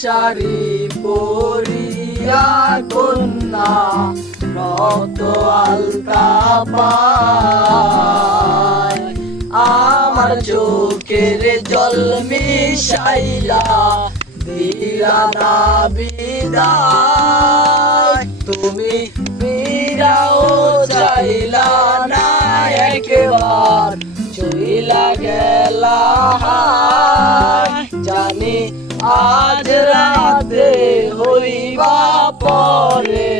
শাড়ি পরিয়া কন্যা রক্ত আলতা পায়, আমার চোখের জল মিশাইলা দিলা না বিদায়। তুমি ফিরাও চাইলা না একবার, চইলা গেলা জানি আজ রাতে হইবা পরে,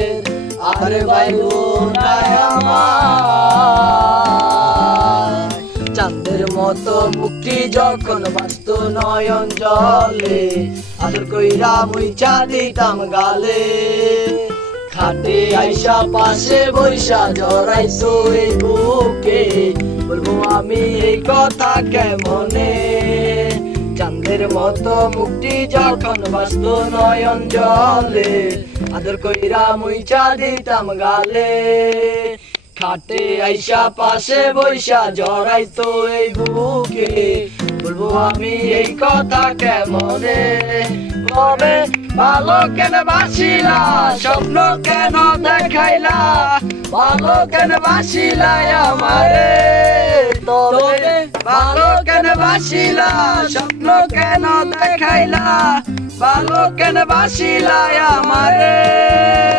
আর বাইবো না আমার। চাঁদের মতো মুক্তি যখন বাঁচত নয়ন জলে, আদর কইরা মুইচা দিতাম গালে। খাটে আইসা পাশে বৈশা জড়াইতো এই বুকে, বলবো আমি এই কথা কেমনে। চাঁদের মতো মুক্তি যখন বাঁচত নয়ন জলে, আদর কইরা মুইচা দিতাম গালে। খাটে আইসা পাশে বৈশা জড়াইতো এই বুকে, বলবো আমি এই কথা কেমনে। তবে ভালো কেন বাসিলা, স্বপ্ন কেন দেখাইলা, ভালো কেন বাসিলা আমারে। তবে ভালো কেন বাসিলা, স্বপ্ন কেন দেখাইলা, ভালো কেন বাসিলা আমারে।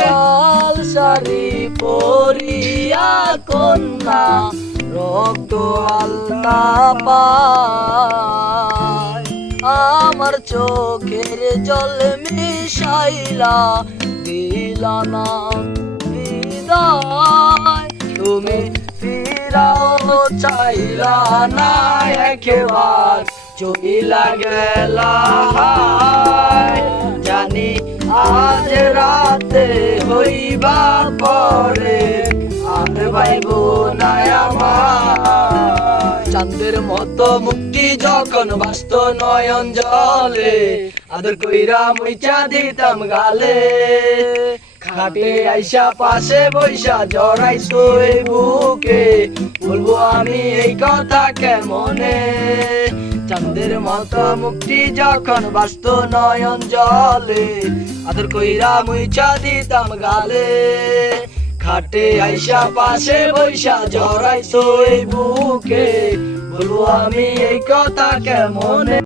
লাল শাড়ি পরিয়া কন্যা রক্ত আলতা পায়, আমার চোখের জল মিশাইলা দিলা না বিদায়। তুমি ফিরাও চাইলা না একবার, চইলা গেলা জানি আজ রাতে হইবা পরে, আর বাইবো না আমার। চাঁদের মতো মুক্তি যখন বাঁচত নয়ন জলে, আদর কইরা মুইচা দিতাম গালে। খাটে আইসা পাশে বৈশা জড়াইতো এই বুকে, বলবো আমি এই কথা কেমনে। চাঁদের মতো মুক্তি যখন বাঁচত নয়ন জলে, আদর কইরা মুইচা দিতাম গালে। খাটে আইসা পাশে বৈশা জড়াইতো এই বুকে, বলবো আমি এই কথা কেমনে।